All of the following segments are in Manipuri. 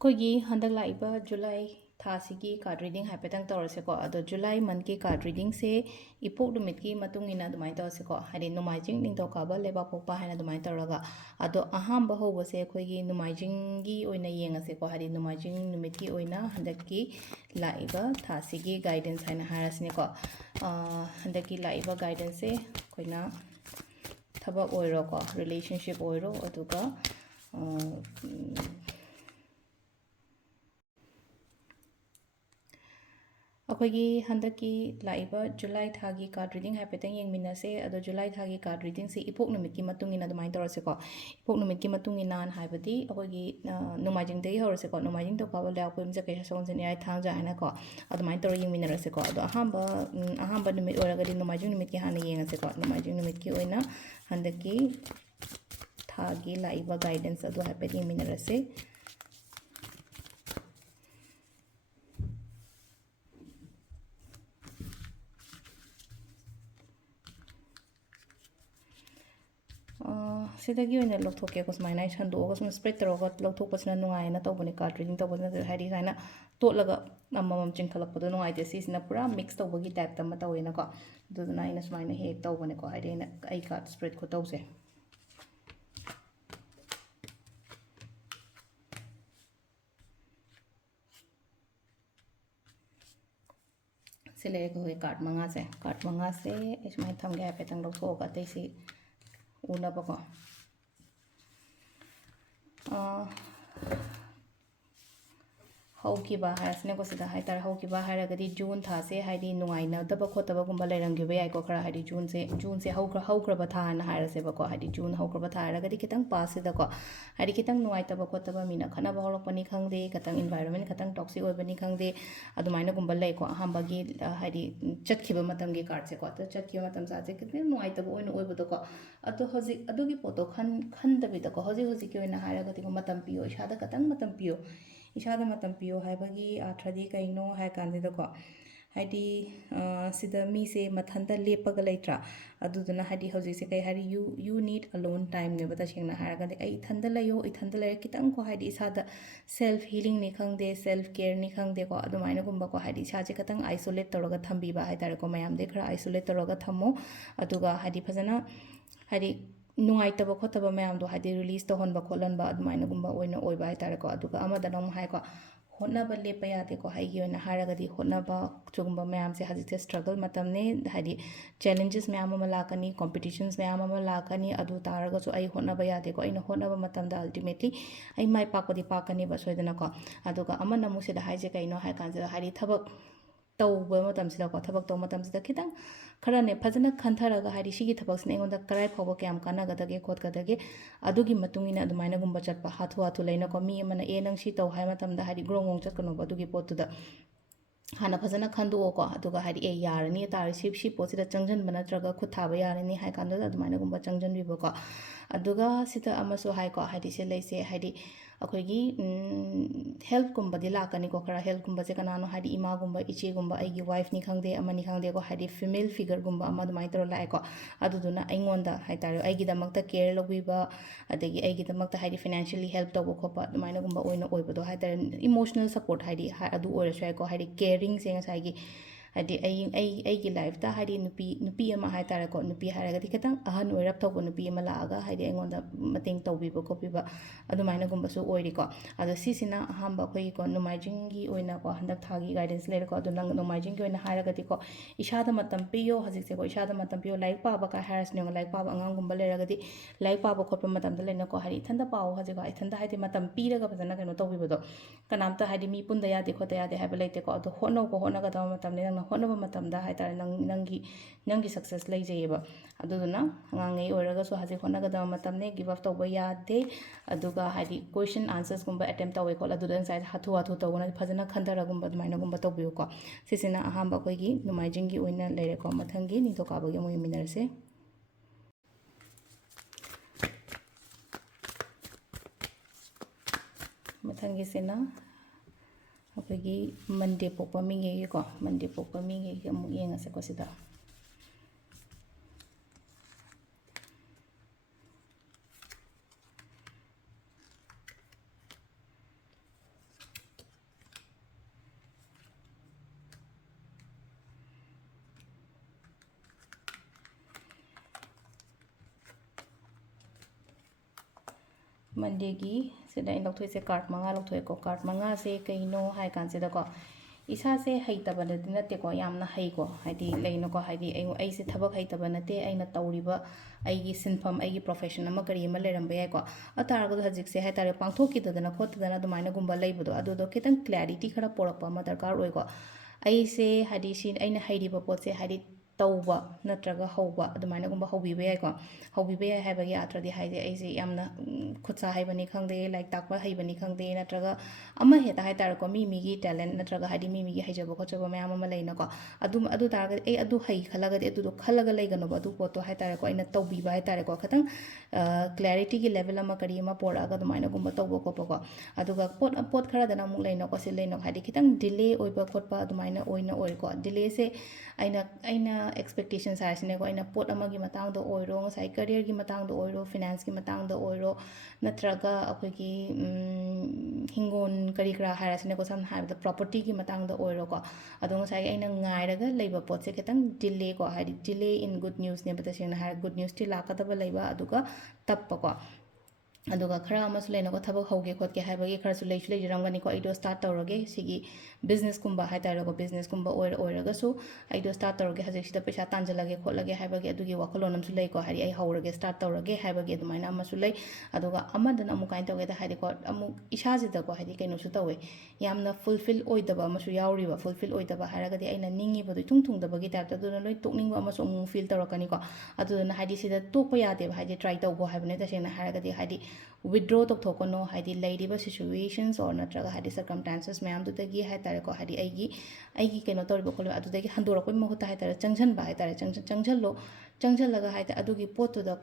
ꯑꯩꯈꯣꯏꯒꯤ ꯍꯟꯗꯛ ꯂꯥꯛꯏꯕ ꯖꯨꯂꯥꯏ ꯊꯥꯁꯤꯒꯤ ꯀꯥꯔꯗ ꯔꯤꯗꯤꯡ ꯍꯥꯏꯐꯦꯠꯇꯪ ꯇꯧꯔꯁꯦꯀꯣ ꯑꯗꯣ ꯖꯨꯂꯥꯏ ꯃꯟꯊꯀꯤ ꯀꯥꯔꯗ ꯔꯤꯗꯤꯡꯁꯦ ꯏꯄꯣꯛ ꯅꯨꯃꯤꯠꯀꯤ ꯃꯇꯨꯡ ꯏꯟꯅ ꯑꯗꯨꯃꯥꯏꯅ ꯇꯧꯔꯁꯦꯀꯣ ꯍꯥꯏꯗꯤ ꯅꯣꯡꯃꯥꯏꯖꯤꯡ ꯅꯤꯡꯊꯧꯀꯥꯕ ꯂꯩꯕꯥꯛꯄꯣꯛꯄ ꯍꯥꯏꯅ ꯑꯗꯨꯃꯥꯏꯅ ꯇꯧꯔꯒ ꯑꯗꯣ ꯑꯍꯥꯟꯕ ꯍꯧꯕꯁꯦ ꯑꯩꯈꯣꯏꯒꯤ ꯅꯣꯡꯃꯥꯏꯖꯤꯡꯒꯤ ꯑꯣꯏꯅ ꯌꯦꯡꯉꯁꯦꯀꯣ ꯍꯥꯏꯗꯤ ꯅꯣꯡꯃꯥꯏꯖꯤꯡ ꯅꯨꯃꯤꯠꯀꯤ ꯑꯣꯏꯅ ꯍꯟꯗꯛꯀꯤ ꯂꯥꯛꯏꯕ ꯊꯥꯁꯤꯒꯤ ꯒꯥꯏꯗꯦꯟꯁ ꯍꯥꯏꯅ ꯍꯥꯏꯔꯁꯤꯅꯦꯀꯣ ꯍꯟꯗꯛꯀꯤ ꯂꯥꯛꯏꯕ ꯒꯥꯏꯗꯦꯟꯁꯁꯦ ꯑꯩꯈꯣꯏꯅ ꯊꯕꯛ ꯑꯣꯏꯔꯣꯀꯣ ꯔꯤꯂꯦꯁꯟꯁꯤꯞ ꯑꯣꯏꯔꯣ ꯑꯗꯨꯒ ꯑꯩꯈꯣꯏꯒꯤ ꯍꯟꯗꯛꯀꯤ ꯂꯥꯛꯏꯕ ꯖꯨꯂꯥꯏ ꯊꯥꯒꯤ ꯀꯥꯔꯗ ꯔꯤꯗꯤꯡ ꯍꯥꯏꯐꯦꯠꯇꯪ ꯌꯦꯡꯃꯤꯟꯅꯁꯦ ꯑꯗꯣ ꯖꯨꯂꯥꯏ ꯊꯥꯒꯤ ꯀꯥꯔꯗ ꯔꯤꯗꯤꯡꯁꯦ ꯏꯄꯣꯛ ꯅꯨꯃꯤꯠꯀꯤ ꯃꯇꯨꯡ ꯏꯟꯅ ꯑꯗꯨꯃꯥꯏꯅ ꯇꯧꯔꯁꯦꯀꯣ ꯏꯄꯣꯛ ꯅꯨꯃꯤꯠꯀꯤ ꯃꯇꯨꯡ ꯏꯟꯅ ꯍꯥꯏꯕꯗꯤ ꯑꯩꯈꯣꯏꯒꯤ ꯅꯣꯡꯃꯥꯏꯖꯤꯡꯗꯒꯤ ꯍꯧꯔꯁꯦꯀꯣ ꯅꯣꯡꯃꯥꯏꯖꯤꯡ ꯅꯤꯡꯊꯧꯀꯥꯕ ꯂꯩꯕꯥꯛꯄꯣꯛꯄ ꯌꯨꯝꯁꯀꯩꯁ ꯁꯒꯣꯜꯁꯦꯟ ꯏꯔꯥꯏ ꯊꯥꯡꯖ ꯍꯥꯏꯅꯀꯣ ꯑꯗꯨꯃꯥꯏꯅ ꯇꯧꯔ ꯌꯦꯡꯃꯤꯟꯅꯔꯁꯦꯀꯣ ꯑꯗꯣ ꯑꯍꯥꯟꯕ ꯅꯨꯃꯤꯠ ꯑꯣꯏꯔꯒꯗꯤ ꯅꯣꯡꯃꯥꯏꯖꯤꯡ ꯅꯨꯃꯤꯠꯀꯤ ꯍꯥꯟꯅ ꯌꯦꯡꯉꯁꯦꯀꯣ ꯅꯣꯡꯃꯥꯏꯖꯤꯡ ꯅꯨꯃꯤꯠꯀꯤ ꯑꯣꯏꯅ ꯍꯟꯗꯛꯀꯤ ꯊꯥꯒꯤ ꯂꯥꯛꯏꯕ ꯒꯥꯏꯗꯦꯟꯁ ꯑꯗꯨ ꯍꯥꯏꯐꯦꯠ ꯌꯦꯡꯃꯤꯟꯅꯔꯁꯦ ꯁꯤꯗꯒꯤ ꯑꯣꯏꯅ ꯂꯧꯊꯣꯛꯀꯦꯀꯣ ꯁꯨꯃꯥꯏꯅ ꯑꯩ ꯁꯟꯗꯣꯛꯑꯒ ꯁꯨꯝ ꯁ꯭ꯄ꯭ꯔꯦꯗ ꯇꯧꯔꯒ ꯂꯧꯊꯣꯛꯄꯁꯤꯅ ꯅꯨꯡꯉꯥꯏꯅ ꯇꯧꯕꯅꯦ ꯀꯥꯔꯗ ꯔꯤꯗꯤꯡ ꯇꯧꯕꯁꯤꯅ ꯍꯥꯏꯗꯤ ꯁꯨꯃꯥꯏꯅ ꯇꯣꯠꯂꯒ ꯑꯃꯃꯝ ꯆꯤꯡꯈꯠꯂꯛꯄꯗꯣ ꯅꯨꯡꯉꯥꯏꯇꯦ ꯁꯤꯁꯤꯅ ꯄꯨꯔꯥ ꯃꯤꯛꯁ ꯇꯧꯕꯒꯤ ꯇꯥꯏꯞꯇ ꯑꯃ ꯇꯧꯋꯦꯅꯀꯣ ꯑꯗꯨꯗꯨꯅ ꯑꯩꯅ ꯁꯨꯃꯥꯏꯅ ꯍꯦꯛ ꯇꯧꯕꯅꯦꯀꯣ ꯍꯥꯏꯗꯤ ꯑꯩ ꯀꯥꯔꯗ ꯁ꯭ꯄ꯭ꯔꯦꯗ ꯈꯨꯇꯧꯁꯦ ꯁꯤ ꯂꯩꯔꯦꯀꯣ ꯑꯩꯈꯣꯏ ꯀꯥꯔꯗ ꯃꯉꯥꯁꯦ ꯑꯩ ꯁꯨꯃꯥꯏꯅ ꯊꯝꯒꯦ ꯍꯥꯏꯐꯦꯠꯇꯪ ꯂꯧꯊꯣꯛꯑꯒ ꯑꯇꯩꯁꯤ ꯎꯅꯕꯀꯣ ꯍꯧꯈꯤꯕ ꯍꯥꯏꯔꯁꯤꯅꯦꯀꯣ ꯁꯤꯗ ꯍꯥꯏꯇꯥꯔꯦ ꯍꯧꯈꯤꯕ ꯍꯥꯏꯔꯒꯗꯤ ꯖꯨꯟ ꯊꯥꯁꯦ ꯍꯥꯏꯗꯤ ꯅꯨꯡꯉꯥꯏꯅꯗꯕ ꯈꯣꯠꯇꯕꯒꯨꯝꯕ ꯂꯩꯔꯝꯈꯤꯕ ꯌꯥꯏꯀꯣ ꯈꯔ ꯍꯥꯏꯗꯤ ꯖꯨꯟꯁꯦ ꯍꯧꯈ꯭ꯔꯕ ꯊꯥꯅ ꯍꯥꯏꯔꯁꯦꯕꯀꯣ ꯍꯥꯏꯗꯤ ꯖꯨꯟ ꯍꯧꯈ꯭ꯔꯕ ꯊꯥ ꯍꯥꯏꯔꯒꯗꯤ ꯈꯤꯇꯪ ꯄꯥꯁꯁꯤꯗꯀꯣ ꯍꯥꯏꯗꯤ ꯈꯤꯇꯪ ꯅꯨꯡꯉꯥꯏꯇꯕ ꯈꯣꯠꯇꯕ ꯃꯤꯅ ꯈꯠꯅꯕ ꯍꯧꯔꯛꯄꯅꯤ ꯈꯪꯗꯦ ꯈꯤꯇꯪ ꯏꯟꯚꯥꯏꯔꯣꯟꯃꯦꯟ ꯈꯤꯇꯪ ꯇꯣꯛꯁꯤꯛ ꯑꯣꯏꯕꯅꯤ ꯈꯪꯗꯦ ꯑꯗꯨꯃꯥꯏꯅꯒꯨꯝꯕ ꯂꯩꯀꯣ ꯑꯍꯥꯟꯕꯒꯤ ꯍꯥꯏꯗꯤ ꯆꯠꯈꯤꯕ ꯃꯇꯝꯒꯤ ꯀꯥꯔꯗꯁꯦꯀꯣ ꯑꯗꯣ ꯆꯠꯈꯤꯕ ꯃꯇꯝꯁꯦ ꯈꯤꯇꯪ ꯅꯨꯡꯉꯥꯏꯇꯕ ꯑꯣꯏꯅ ꯑꯣꯏꯕꯗꯣꯀꯣ ꯑꯗꯣ ꯍꯧꯖꯤꯛ ꯑꯗꯨꯒꯤ ꯄꯣꯠꯇꯣ ꯈꯟꯗꯕꯤꯗꯀꯣ ꯍꯧꯖꯤꯛꯀꯤ ꯑꯣꯏꯅ ꯍꯥꯏꯔꯒꯗꯤꯀꯣ ꯃꯇꯝ ꯄꯤꯌꯣ ꯏꯁꯥꯗ ꯈꯤꯇꯪ ꯃꯇꯝ ꯄꯤꯌꯣ ꯏꯁꯥꯗ ꯃꯇꯝ ꯄꯤꯌꯣ ꯍꯥꯏꯕꯒꯤ ꯑꯥꯔꯊ꯭ꯔꯗꯤ ꯀꯩꯅꯣ ꯍꯥꯏ ꯀꯥꯟꯁꯤꯗꯀꯣ ꯍꯥꯏꯗꯤ ꯁꯤꯗ ꯃꯤꯁꯦ ꯃꯊꯟꯇ ꯂꯦꯞꯄꯒ ꯂꯩꯇ꯭ꯔꯥ ꯑꯗꯨꯗꯨꯅ ꯍꯥꯏꯗꯤ ꯍꯧꯖꯤꯛꯁꯦ ꯀꯩ ꯍꯥꯏꯔꯤ ꯌꯨ ꯅꯤꯗ ꯑꯂꯣꯟ ꯇꯥꯏꯝꯅꯦꯕ ꯇꯁꯦꯡꯅ ꯍꯥꯏꯔꯒꯗꯤ ꯑꯩ ꯏꯊꯟꯗ ꯂꯩꯌꯣ ꯏꯊꯟꯗ ꯂꯩꯔ ꯈꯤꯇꯪꯀꯣ ꯍꯥꯏꯗꯤ ꯏꯁꯥꯗ ꯁꯦꯜꯐ ꯍꯤꯂꯤꯡꯅꯤ ꯈꯪꯗꯦ ꯁꯦꯜꯐ ꯀꯦꯌꯔꯅꯤ ꯈꯪꯗꯦꯀꯣ ꯑꯗꯨꯃꯥꯏꯅꯒꯨꯝꯕꯀꯣ ꯍꯥꯏꯗꯤ ꯏꯁꯥꯁꯦ ꯈꯤꯇꯪ ꯑꯥꯏꯁꯣꯂꯦꯠ ꯇꯧꯔꯒ ꯊꯝꯕꯤꯕ ꯍꯥꯏꯇꯥꯔꯦꯀꯣ ꯃꯌꯥꯝꯗꯩ ꯈꯔ ꯑꯥꯏꯁꯣꯂꯦꯠ ꯇꯧꯔꯒ ꯊꯝꯃꯣ ꯑꯗꯨꯒ ꯍꯥꯏꯗꯤ ꯐꯖꯅ ꯍꯥꯏꯗꯤ ꯅꯨꯡꯉꯥꯏꯇꯕ ꯈꯣꯠꯇꯕ ꯃꯌꯥꯝꯗꯣ ꯍꯥꯏꯗꯤ ꯔꯤꯂꯤꯁ ꯇꯧꯍꯟꯕ ꯈꯣꯠꯍꯟꯕ ꯑꯗꯨꯃꯥꯏꯅꯒꯨꯝꯕ ꯑꯣꯏꯅ ꯑꯣꯏꯕ ꯍꯥꯏꯇꯥꯔꯦꯀꯣ ꯑꯗꯨꯒ ꯑꯃꯗꯅ ꯑꯃꯨꯛ ꯍꯥꯏꯀꯣ ꯍꯣꯠꯅꯕ ꯂꯦꯞꯄ ꯌꯥꯗꯦꯀꯣ ꯑꯩꯒꯤ ꯑꯣꯏꯅ ꯍꯥꯏꯔꯒꯗꯤ ꯍꯣꯠꯅꯕ ꯁꯤꯒꯨꯝꯕ ꯃꯌꯥꯝꯁꯦ ꯍꯧꯖꯤꯛꯁꯦ ꯁ꯭ꯇ꯭ꯔꯒꯜ ꯃꯇꯝꯅꯤ ꯍꯥꯏꯗꯤ ꯆꯦꯂꯦꯟꯖꯦꯁ ꯃꯌꯥꯝ ꯑꯃ ꯂꯥꯛꯀꯅꯤ ꯀꯣꯝꯄꯤꯇꯤꯁꯟꯁ ꯃꯌꯥꯝ ꯑꯃ ꯂꯥꯛꯀꯅꯤ ꯑꯗꯨ ꯇꯥꯔꯒꯁꯨ ꯑꯩ ꯍꯣꯠꯅꯕ ꯌꯥꯗꯦꯀꯣ ꯑꯩꯅ ꯍꯣꯠꯅꯕ ꯃꯇꯝꯗ ꯑꯜꯇꯤꯃꯦꯠꯂꯤ ꯑꯩ ꯃꯥꯏ ꯄꯥꯛꯄꯗꯤ ꯄꯥꯛꯀꯅꯦꯕ ꯁꯣꯏꯗꯅꯀꯣ ꯑꯗꯨꯒ ꯑꯃꯅ ꯑꯃꯨꯛ ꯁꯤꯗ ꯍꯥꯏꯁꯦ ꯀꯩꯅꯣ ꯍꯥꯏ ꯀꯥꯟꯁꯤꯗ ꯍꯥꯏꯗꯤ ꯊꯕꯛ ꯇꯧꯕ ꯃꯇꯝꯁꯤꯗꯀꯣ ꯊꯕꯛ ꯇꯧꯕ ꯃꯇꯝꯁꯤꯗ ꯈꯤꯇꯪ ꯈꯔꯅꯦ ꯐꯖꯅ ꯈꯟꯊꯔꯒ ꯍꯥꯏꯗꯤ ꯁꯤꯒꯤ ꯊꯕꯛꯁꯤꯅ ꯑꯩꯉꯣꯟꯗ ꯀꯗꯥꯏ ꯐꯥꯎꯕ ꯀꯌꯥꯝ ꯀꯥꯟꯅꯒꯗꯒꯦ ꯈꯣꯠꯀꯗꯒꯦ ꯑꯗꯨꯒꯤ ꯃꯇꯨꯡ ꯏꯟꯅ ꯑꯗꯨꯃꯥꯏꯅꯒꯨꯝꯕ ꯆꯠꯄ ꯍꯥꯊꯨ ꯂꯩꯅꯀꯣ ꯃꯤ ꯑꯃꯅ ꯅꯪ ꯁꯤ ꯇꯧ ꯍꯥꯏ ꯃꯇꯝꯗ ꯍꯥꯏꯗꯤ ꯒ꯭ꯔꯣꯡ ꯒ꯭ꯔꯣꯡ ꯆꯠꯀꯅꯣꯕ ꯑꯗꯨꯒꯤ ꯄꯣꯠꯇꯨꯗ ꯍꯥꯟꯅ ꯐꯖꯅ ꯈꯟꯗꯣꯛꯑꯣꯀꯣ ꯑꯗꯨꯒ ꯍꯥꯏꯗꯤ ꯌꯥꯔꯅꯤ ꯇꯥꯔꯦ ꯁꯤ ꯄꯣꯠꯁꯤꯗ ꯆꯪꯁꯤꯟꯕ ꯅꯠꯇ꯭ꯔꯒ ꯈꯨꯠ ꯊꯥꯕ ꯌꯥꯔꯅꯤ ꯍꯥꯏ ꯀꯥꯟꯗꯨꯗ ꯑꯗꯨꯃꯥꯏꯅꯒꯨꯝꯕ ꯆꯪꯁꯤꯟꯕꯤꯕꯀꯣ ꯑꯗꯨꯒ ꯁꯤꯗ ꯑꯃꯁꯨ ꯍꯥꯏꯀꯣ ꯍꯥꯏꯗꯤ ꯁꯤ ꯂꯩꯁꯦ ꯍꯥꯏꯗꯤ ꯑꯩꯈꯣꯏꯒꯤ ꯍꯦꯜꯊꯀꯨꯝꯕꯗꯤ ꯂꯥꯛꯀꯅꯤꯀꯣ ꯈꯔ ꯍꯦꯜꯊꯀꯨꯝꯕꯁꯦ ꯀꯅꯥꯅꯣ ꯍꯥꯏꯗꯤ ꯏꯃꯥꯒꯨꯝꯕ ꯏꯆꯦꯒꯨꯝꯕ ꯑꯩꯒꯤ ꯋꯥꯏꯐꯅꯤ ꯈꯪꯗꯦ ꯑꯃꯅꯤ ꯈꯪꯗꯦꯀꯣ ꯍꯥꯏꯗꯤ ꯐꯤꯃꯦꯜ ꯐꯤꯒꯔꯒꯨꯝꯕ ꯑꯃ ꯑꯗꯨꯃꯥꯏꯅ ꯇꯧꯔ ꯂꯥꯛꯑꯦꯀꯣ ꯑꯗꯨꯗꯨꯅ ꯑꯩꯉꯣꯟꯗ ꯍꯥꯏꯇꯥꯔꯦ ꯑꯩꯒꯤꯗꯃꯛꯇ ꯀꯦꯌꯔ ꯂꯧꯕꯤꯕ ꯑꯗꯒꯤ ꯑꯩꯒꯤꯗꯃꯛꯇ ꯍꯥꯏꯗꯤ ꯐꯥꯏꯅꯥꯟꯁꯤꯌꯦꯜꯂꯤ ꯍꯦꯜꯞ ꯇꯧꯕ ꯈꯣꯠꯄ ꯑꯗꯨꯃꯥꯏꯅꯒꯨꯝꯕ ꯑꯣꯏꯅ ꯑꯣꯏꯕꯗꯣ ꯍꯥꯏꯇꯥꯔꯦ ꯏꯃꯣꯁꯅꯦꯜ ꯁꯞꯄꯣꯔꯠ ꯍꯥꯏꯗꯤ ꯑꯗꯨ ꯑꯣꯏꯔꯁꯨ ꯌꯥꯏꯀꯣ ꯍꯥꯏꯗꯤ ꯀꯦꯌꯔꯤꯡꯁꯦ ꯉꯁꯥꯏꯒꯤ ꯍꯥꯏꯗꯤ ꯑꯩꯒꯤ ꯂꯥꯏꯐꯇ ꯍꯥꯏꯗꯤ ꯅꯨꯄꯤ ꯑꯃ ꯍꯥꯏꯇꯥꯔꯦꯀꯣ ꯅꯨꯄꯤ ꯍꯥꯏꯔꯒꯗꯤ ꯈꯤꯇꯪ ꯑꯍꯟ ꯑꯣꯏꯔꯞ ꯇꯧꯕ ꯅꯨꯄꯤ ꯑꯃ ꯂꯥꯛꯑꯒ ꯍꯥꯏꯗꯤ ꯑꯩꯉꯣꯟꯗ ꯃꯇꯦꯡ ꯇꯧꯕꯤꯕ ꯈꯣꯠꯄꯤꯕ ꯑꯗꯨꯃꯥꯏꯅꯒꯨꯝꯕꯁꯨ ꯑꯣꯏꯔꯤꯀꯣ ꯑꯗꯣ ꯁꯤꯁꯤꯅ ꯑꯍꯥꯟꯕ ꯑꯩꯈꯣꯏꯒꯤꯀꯣ ꯅꯣꯡꯃꯥꯏꯖꯤꯡꯒꯤ ꯑꯣꯏꯅꯀꯣ ꯍꯟꯗꯛ ꯊꯥꯒꯤ ꯒꯥꯏꯗꯦꯟꯁ ꯂꯩꯔꯦꯀꯣ ꯑꯗꯣ ꯅꯪ ꯅꯣꯡꯃꯥꯏꯖꯤꯡꯒꯤ ꯑꯣꯏꯅ ꯍꯥꯏꯔꯒꯗꯤꯀꯣ ꯏꯁꯥꯗ ꯃꯇꯝ ꯄꯤꯌꯣ ꯍꯧꯖꯤꯛꯁꯦꯀꯣ ꯏꯁꯥꯗ ꯃꯇꯝ ꯄꯤꯌꯣ ꯂꯥꯏꯔꯤꯛ ꯄꯥꯕ ꯀꯥꯏ ꯍꯥꯏꯔꯁꯤꯅꯦꯀꯣ ꯂꯥꯏꯔꯤꯛ ꯄꯥꯕ ꯑꯉꯥꯡꯒꯨꯝꯕ ꯂꯩꯔꯒꯗꯤ ꯂꯥꯏꯔꯤꯛ ꯄꯥꯕ ꯈꯣꯠꯄ ꯃꯇꯝꯗ ꯂꯩꯅꯀꯣ ꯍꯥꯏꯗꯤ ꯏꯊꯟꯇ ꯄꯥꯎ ꯍꯧꯖꯤꯛꯀꯣ ꯏꯊꯟꯇ ꯍꯥꯏꯗꯤ ꯃꯇꯝ ꯄꯤꯔꯒ ꯐꯖꯅ ꯀꯩꯅꯣ ꯇꯧꯕꯤꯕꯗꯣ ꯀꯅꯥꯝꯇ ꯍꯥꯏꯗꯤ ꯃꯤ ꯄꯨꯟꯗ ꯌꯥꯗꯦ ꯈꯣꯠꯇ ꯌꯥꯗꯦ ꯍꯥꯏꯕ ꯂꯩꯇꯦꯀꯣ ꯑꯗꯣ ꯍꯣꯠꯅꯒꯗꯕ ꯃꯇꯝꯅꯤ ꯅꯪꯅ ꯍꯣꯠꯅꯕ ꯃꯇꯝꯗ ꯍꯥꯏꯇꯥꯔꯦ ꯅꯪꯒꯤ ꯁꯛꯁꯦꯁ ꯂꯩꯖꯩꯌꯦꯕ ꯑꯗꯨꯗꯨꯅ ꯑꯉꯥꯡꯉꯩ ꯑꯣꯏꯔꯒꯁꯨ ꯍꯧꯖꯤꯛ ꯍꯣꯠꯅꯒꯗꯕ ꯃꯇꯝꯅꯤ ꯒꯤꯞ ꯑꯞ ꯇꯧꯕ ꯌꯥꯗꯦ ꯑꯗꯨꯒ ꯍꯥꯏꯗꯤ ꯀꯣꯏꯁꯟ ꯑꯟꯁꯔꯁꯀꯨꯝꯕ ꯑꯦꯇꯦꯝꯞ ꯇꯧꯋꯦ ꯈꯣꯠꯂꯦ ꯑꯗꯨꯗ ꯉꯁꯥꯏ ꯍꯥꯊꯨ ꯇꯧꯕꯅ ꯐꯖꯅ ꯈꯟꯊꯔꯒꯨꯝꯕ ꯑꯗꯨꯃꯥꯏꯅꯒꯨꯝꯕ ꯇꯧꯕꯤꯌꯨꯀꯣ ꯁꯤꯁꯤꯅ ꯑꯍꯥꯟꯕ ꯑꯩꯈꯣꯏꯒꯤ ꯅꯣꯡꯃꯥꯏꯖꯤꯡꯒꯤ ꯑꯣꯏꯅ ꯂꯩꯔꯦꯀꯣ ꯃꯊꯪꯒꯤ ꯅꯤꯡꯊꯧꯀꯥꯕꯒꯤ ꯑꯃꯨꯛ ꯌꯦꯡꯃꯤꯟꯅꯔꯁꯦ ꯃꯊꯪꯒꯤꯁꯤꯅ ꯑꯩꯈꯣꯏꯒꯤ ꯃꯟꯗꯦ ꯄꯣꯛꯄ ꯃꯤꯉꯩꯒꯤꯀꯣ ꯃꯟꯗꯦ ꯄꯣꯛꯄ ꯃꯤꯉꯩꯒꯤ ꯑꯃꯨꯛ ꯌꯦꯡꯉꯁꯦꯀꯣ ꯁꯤꯗ Monday-gi sida aina lawthoise card 5 lawthoeko card 5 se kaino hai kansida ko isa se haitaba nate ko yamna haiko haidi leino ko haidi ai se thabak haitaba nate aina tawriba aigi sinfam aigi profession ama kari ama leramba yai ko atarago hajik se hai tare pangthoki dadana khotadana dumaina gumba leibudo adudo kitang clarity khara porappa ma darkar oi ko ai se haidi sin aina hairiba pot se haidi tauba natraga hauba adumaina gumba haubiba yai ko haubiba yai haibagi atradi haide aise yamna khutsa haibani khangde like takpa haibani khangde natraga ama heta hai tar ko mi gi talent natraga haidi mi gi haijaba khochaba mayam ama leina ko adu targa adu hai khalaga adu do khalaga leigano ba adu poto hai tar ko aina taubiba hai tar ko khatang clarity gi level ama kari ama pora ga adumaina gumba tauba ko ko aduga pot khara dana mu leina ko se leina haidi kitang delay oiba khotpa adumaina oina oi ko delay se aina expectations haisine ko aina pot amagi matang do oiro ngasai career gi matang do oiro finance gi matang do oiro natraga akoigi hingon kari kra hairasine ko sam haibda property gi matang do oiro ko adu ngasai aina ngairaga leiba pot se kitang delay ko haidi delay in good news ne bata sena har good news ti lakadaba leiba aduga tappa ko aduga khara amasu leina ko thabak hoge khotke haibagi khara su leichu leijiramgani ko aido start tawrage sigi business kumba haitara ko business kumba oiraga su aido start tawrage hajik sida paisa tanjalage khotlage haibagi adugi wakalonam su lei ko hari ai haurage start tawrage haibagi adumaina amasu lei aduga amadana amu kain tawge da hari ko amu isha jida ko hari kaino su tawe yamna fulfill oidaba amasu yauriba fulfill oidaba haragadi aina ningi bodu tungtungdabagi type aduna loi tokningba amasu amu feel tawrakani ko aduna hari sida tokpa yade hari try tawgo haibane tasena haragadi hari withdraw tokthokano haidi leiriba situations or natraga haidi circumstances mayam dudagi haitare ko haidi aigi keno toriba kholo adudagi handorakoi mahuta haitare changjan ba haitare changjallaga haita adugi potu da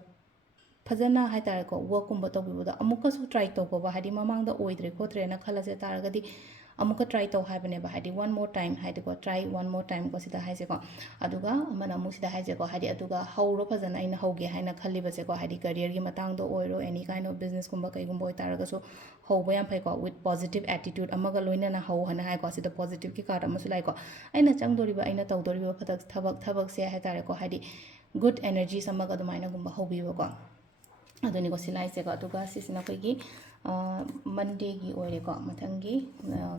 fazana haitare ko work kumba tobibuda amuka su try tawbo ba haidi mamangda oidre khotre na khalase taragadi amuka try taw haibane ba haidi one more time haidi ko try one more time ko sida haise ko aduga amana amu sida haise ko haidi aduga hauro fazana aina hauge haina khaliba se ko haidi career gi matang do oiro any kind of business kumba kai gumbo taraga so hauba yam phai ko with positive attitude amaga loina na hau hana hai ko sida positive ki card amasu lai ko aina changdoriba aina tawdoriba phatak thabak se hai tare ko haidi good energy samaga dumaina gumba haubiba ko aduni ko silai se ko aduga sisina koi gi Monday gi oire ko mathangi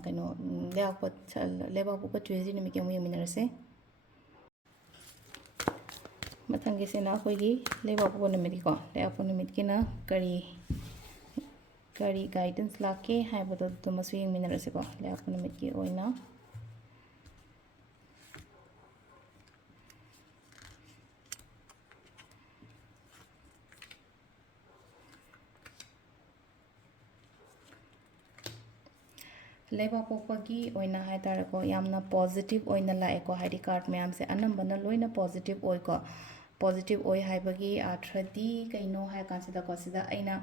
kaino lebak Tuesday numit ki amu yeminarase mathangi sena koi gi lebak numit ko lebak numit ki na kari guidance lake haibado tumasu yeminarase ko lebak numit ki oina लेबा पोपगी ओइना हाय तारे को यामना पॉजिटिव ओइना लाए को हाइडी कार्ड मैम से अनंबना लोइना पॉजिटिव ओइ को पॉजिटिव ओइ हाइबगी आथ्रदी कइनो हाय कांसिदा को सिदा अइना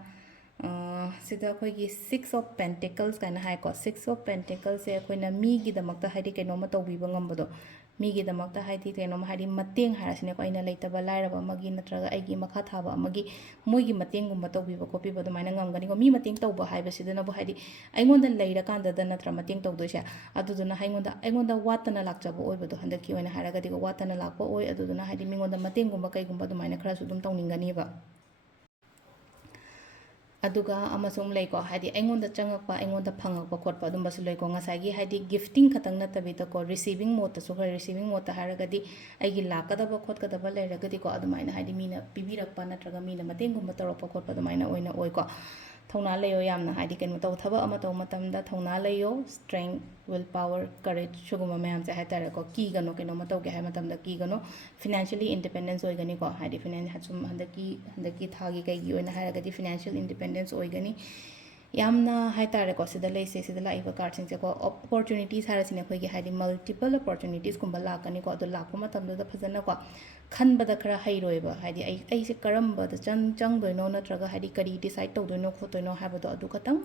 सिदा अखोइगी 6 ऑफ पेंटिकल्स काना हाय को 6 ऑफ पेंटिकल्स से अखोइना मी गी दमकता हाइडी कइनो म तौबिबा ngambado मी गी दमकता हाइडी कइनो म हाइडी मतेंग हारसिने को अइना लेतबा लाइरबा मगी नत्रगा अइगी मखा थाबा मगी मोइगी मतेंग गुम तौबिबा कोपिबा दुमाइना ngamgani को मी मतेंग तौबा हाइबसिदना बो हाइडी अइंगोंदा लेइरा कांदा नत्र मतेंग तौदोइसे अदुदुना अइंगोंदा वातना लाक्चबो ओइबदो हंदकी ओइना हारगदी को वातना लाक्पा ओइ अदुदुना हाइडी मिंगोंदा मतेंग गुम कइगुम दुमाइना खरासु दुम तौनिंगनीबा aduga amasum leiko hadi aingonda changakpa aingonda phangakpa khotpa dum basu leiko ngasagi hadi gifting khatang na tabi to ko receiving mode so ko receiving mode haragadi aigi lakadaba khotkadaba leragadi ko adumaina hadi mina pibirakpa natraga mina matengum batorapa khotpa adumaina oina oi ko thona leyo yamna hadi kenu to thaba ama to matamda thona leyo strength will power courage suguma mayam se haitare ko ki gano kenu matau ge hai matamda ki gano financially independence oigani ko hadi finance hasum handaki thagi kai gi oina haragadi financial independence oigani yamna haitare ko sida leise sida laiba card sing se ko opportunities harasine khoi gi hadi multiple opportunities kumba lakani ko adu lakpa matamda da phajana ko khanbada khara hairoiba hadi ai se karamba da chang doino natraga hadi kari decide tawdoino khotoino habado adu katang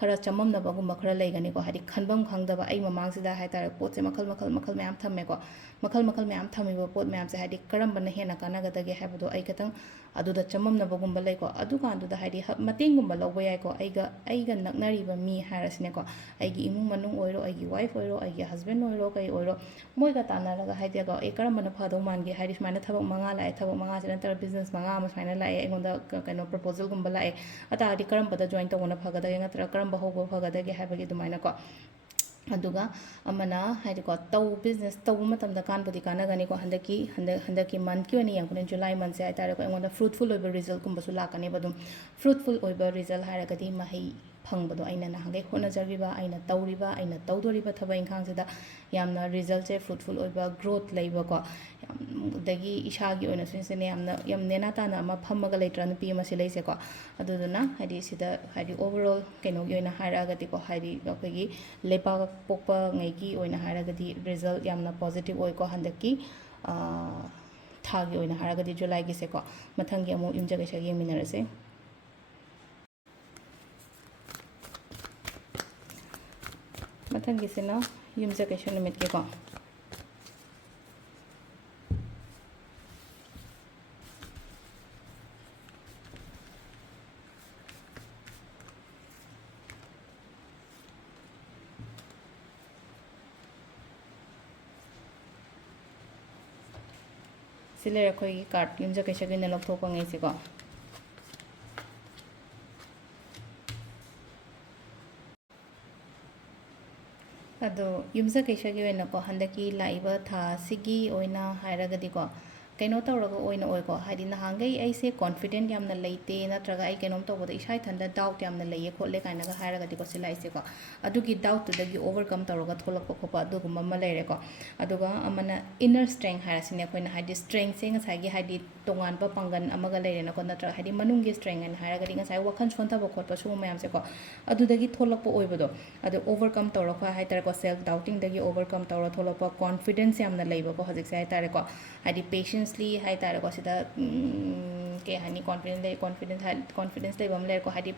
खरा चममनबगुम खरा लेगनी को हदी खनबम खंगदबा आई ममांगसिदा हाइतारे पोत से मखल मैम थम्मे को मखल मैम थमिबो पोत मैम से हदी करमबन हेना कानागदगे हाबदो आई कतंग अदुदा चममनबगुम लेको अदु कांदुदा हदी मतेंगुम लौबा याइको आइगा नकनरिबा मी हारसने को आइगी इमुंग मनुंग ओइरो आइगी वाइफ ओइरो आइगी हस्बैंड ओइरो कई ओइरो मोइगा तानारगा हाइदेगा ए करमबन फादो मानगे हारिस ꯁꯨꯃꯥꯏꯅ ꯊꯕꯛ 5 ꯂꯥꯛꯑꯦ ꯊꯕꯛ 5ꯁꯤ ꯅꯠꯇ꯭ꯔꯒ ꯕꯤꯖꯤꯅꯦꯁ 5 ꯑꯃ ꯁꯨꯃꯥꯏꯅ ꯂꯥꯛꯑꯦ ꯑꯩꯉꯣꯟꯗ ꯀꯩꯅꯣ ꯄ꯭ꯔꯣꯄꯣꯖꯦꯜꯒꯨꯝꯕ ꯂꯥꯛꯑꯦ ꯑꯇꯥꯔꯗꯤ ꯀꯔꯝꯕꯗ ꯖꯣꯏꯟ ꯇꯧꯕꯅ ꯐꯒꯗꯒꯦ ꯅꯠꯇ꯭ꯔꯒ ꯀꯔꯝꯕ ꯍꯧꯕ ꯐꯒꯗꯒꯦ ꯍꯥꯏꯕꯒꯤ ꯑꯗꯨꯃꯥꯏꯅꯀꯣ ꯑꯗꯨꯒ ꯑꯃꯅ ꯍꯥꯏꯗꯤꯀꯣ ꯕꯤꯖꯤꯅꯦꯁ ꯇꯧꯕ ꯃꯇꯝꯗ ꯀꯥꯟꯕꯨꯗꯤ ꯀꯥꯟꯅꯒꯅꯤꯀꯣ ꯍꯟꯗꯛꯀꯤ ꯃꯟꯊꯀꯤ ꯑꯣꯏꯅ ꯌꯦꯡꯉꯛꯄꯅꯦ ꯖꯨꯂꯥꯏ ꯃꯟꯊꯁꯦ ꯍꯥꯏꯇꯥꯔꯦꯀꯣ ꯑꯩꯉꯣꯟꯗ ꯐ꯭ꯔꯨꯠꯐꯨꯜ ꯑꯣꯏꯕ ꯔꯤꯖꯜꯠꯀꯨꯝꯕꯁꯨ ꯂꯥꯛꯀꯅꯦꯕ ꯑꯗꯨꯝ ꯐ꯭ꯔꯨꯠꯐꯨꯜ ꯑꯣꯏꯕ ꯔꯤꯖꯜꯠ ꯍꯥꯏꯔꯒꯗꯤ ꯃꯍꯩ ꯐꯪꯕꯗꯣ ꯑꯩꯅ ꯅꯍꯥꯟꯈꯩ ꯍꯣꯠꯅꯖꯈꯤꯕ ꯑꯩꯅ ꯇꯧꯔꯤꯕ ꯑꯩꯅ ꯇꯧꯗꯣꯔꯤꯕ ꯊꯕꯛ ꯏꯪꯈꯥꯡꯁꯤꯗ ꯌꯥꯝꯅ ꯔꯤꯖꯜꯠꯁꯦ ꯐ꯭ꯔꯨꯠꯐꯨꯜ ꯑꯣꯏꯕ ꯒ꯭ꯔꯣꯠ ꯂꯩꯕꯀꯣ ꯑꯗꯒꯤ ꯏꯁꯥꯒꯤ ꯑꯣꯏꯅꯁꯨ ꯁꯤꯅꯦ ꯌꯥꯝ ꯅꯦꯅꯥ ꯇꯥꯅ ꯑꯃ ꯐꯝꯃꯒ ꯂꯩꯇ꯭ꯔꯥ ꯅꯨꯄꯤ ꯑꯃ ꯁꯤ ꯂꯩꯁꯦꯀꯣ ꯑꯗꯨꯗꯨꯅ ꯍꯥꯏꯗꯤ ꯁꯤꯗ ꯍꯥꯏꯗꯤ ꯑꯣꯚꯔꯑꯣꯜ ꯀꯩꯅꯣꯒꯤ ꯑꯣꯏꯅ ꯍꯥꯏꯔꯛꯑꯒꯗꯤꯀꯣ ꯍꯥꯏꯗꯤ ꯑꯩꯈꯣꯏꯒꯤ ꯂꯩꯕꯥꯛ ꯄꯣꯛꯄꯉꯩꯒꯤ ꯑꯣꯏꯅ ꯍꯥꯏꯔꯒꯗꯤ ꯔꯤꯖꯜꯠ ꯌꯥꯝꯅ ꯄꯣꯖꯤꯇꯤቭ ꯑꯣꯏꯀꯣ ꯍꯟꯗꯛꯀꯤ ꯊꯥꯒꯤ ꯑꯣꯏꯅ ꯍꯥꯏꯔꯒꯗꯤ ꯖꯨꯂꯥꯏꯒꯤꯁꯦꯀꯣ ꯃꯊꯪꯒꯤ ꯑꯃꯨꯛ ꯌꯨꯝꯖꯀꯩꯁ ꯌꯦꯡꯃꯤꯟꯅꯔꯁꯦ ꯃꯊꯪꯒꯤꯁꯤꯅ ꯌꯨꯝꯖꯀꯩꯁ ꯅꯨꯃꯤꯠꯀꯤꯀꯣ ꯁꯤ ꯂꯩꯔꯦ ꯑꯩꯈꯣꯏꯒꯤ ꯀꯥꯔꯠ ꯌꯨꯝꯖꯀꯩꯁꯒꯤ ꯑꯣꯏꯅ ꯂꯧꯊꯣꯛꯄ ꯉꯩꯁꯦꯀꯣ ꯑꯗꯣ ꯌꯨꯝꯖꯀꯩꯁꯒꯤ ꯑꯣꯏꯅꯀꯣ ꯍꯟꯗꯛꯀꯤ ꯂꯥꯛꯏꯕ ꯊꯥꯁꯤꯒꯤ ꯑꯣꯏꯅ ꯍꯥꯏꯔꯒꯗꯤꯀꯣ ꯀꯩꯅꯣ ꯇꯧꯔꯒ ꯑꯣꯏꯅ ꯑꯣꯏꯀꯣ ꯍꯥꯏꯗꯤ ꯅꯍꯥꯟꯈꯩ ꯑꯩꯁꯦ ꯀꯣꯟꯐꯤꯗꯦꯟꯠ ꯌꯥꯝꯅ ꯂꯩꯇꯦ ꯅꯠꯇ꯭ꯔꯒ ꯑꯩ ꯀꯩꯅꯣꯝ ꯇꯧꯕꯗ ꯏꯁꯥ ꯏꯊꯟꯗ ꯗꯥꯎꯠ ꯌꯥꯝꯅ ꯂꯩꯌꯦ ꯈꯣꯠꯂꯦ ꯀꯥꯏꯅꯒ ꯍꯥꯏꯔꯒꯗꯤꯀꯣ ꯁꯤ ꯂꯥꯛꯏꯁꯦꯀꯣ ꯑꯗꯨꯒꯤ ꯗꯥꯎꯠꯇꯨꯗꯒꯤ ꯑꯣꯚꯔꯀꯝ ꯇꯧꯔꯒ ꯊꯣꯛꯂꯛꯄ ꯈꯣꯠꯄ ꯑꯗꯨꯒꯨꯝꯕ ꯑꯃ ꯂꯩꯔꯦꯀꯣ ꯑꯗꯨꯒ ꯑꯃꯅ ꯏꯟꯅꯔ ꯁ꯭ꯇꯔꯦꯡ ꯍꯥꯏꯔꯁꯤꯅꯦ ꯑꯩꯈꯣꯏꯅ ꯍꯥꯏꯗꯤ ꯁ꯭ꯇꯔꯦꯡꯁꯦ ꯉꯁꯥꯏꯒꯤ ꯍꯥꯏꯗꯤ ꯇꯣꯉꯥꯟꯕ ꯄꯥꯡꯒꯜ ꯑꯃꯒ ꯂꯩꯔꯦꯅꯀꯣ ꯅꯠꯇ꯭ꯔꯒ ꯍꯥꯏꯗꯤ ꯃꯅꯨꯡꯒꯤ ꯁ꯭ꯇꯔꯦꯡ ꯍꯥꯏꯅ ꯍꯥꯏꯔꯒꯗꯤ ꯉꯁꯥꯏ ꯋꯥꯈꯜ ꯁꯣꯟꯊꯕ ꯈꯣꯠꯄ ꯁꯤꯒꯨꯝꯕ ꯃꯌꯥꯝꯁꯦꯀꯣ ꯑꯗꯨꯗꯒꯤ ꯊꯣꯛꯂꯛꯄ ꯑꯣꯏꯕꯗꯣ ꯑꯗꯣ ꯑꯣꯚꯔꯀꯝ ꯇꯧꯔꯛꯄ ꯍꯥꯏꯇꯥꯔꯦꯀꯣ ꯁꯦꯜꯐ ꯗꯥꯎꯇꯤꯡꯗꯒꯤ ꯑꯣꯚꯔꯀꯝ ꯇꯧꯔ ꯊꯣꯛꯂꯛꯄ ꯀꯣꯟꯐꯤꯗꯦꯟꯁ ꯌꯥꯝꯅ ꯂꯩꯕꯀꯣ ꯍꯧꯖꯤꯛꯁꯦ ꯍꯥꯏꯇꯥꯔꯦꯀꯣ ꯍꯥꯏꯗꯤ ꯄꯦꯁꯦꯟꯁꯂꯤ ꯍꯥꯏꯇꯥꯔꯦꯀꯣ ꯁꯤꯗ ꯀꯩ ꯍꯥꯏꯅꯤ ꯀꯣꯟꯐꯤꯗꯦꯟꯁ ꯂꯩꯕ ꯑꯃ ꯂꯩꯔꯦꯀꯣ ꯍꯥꯏꯗꯤ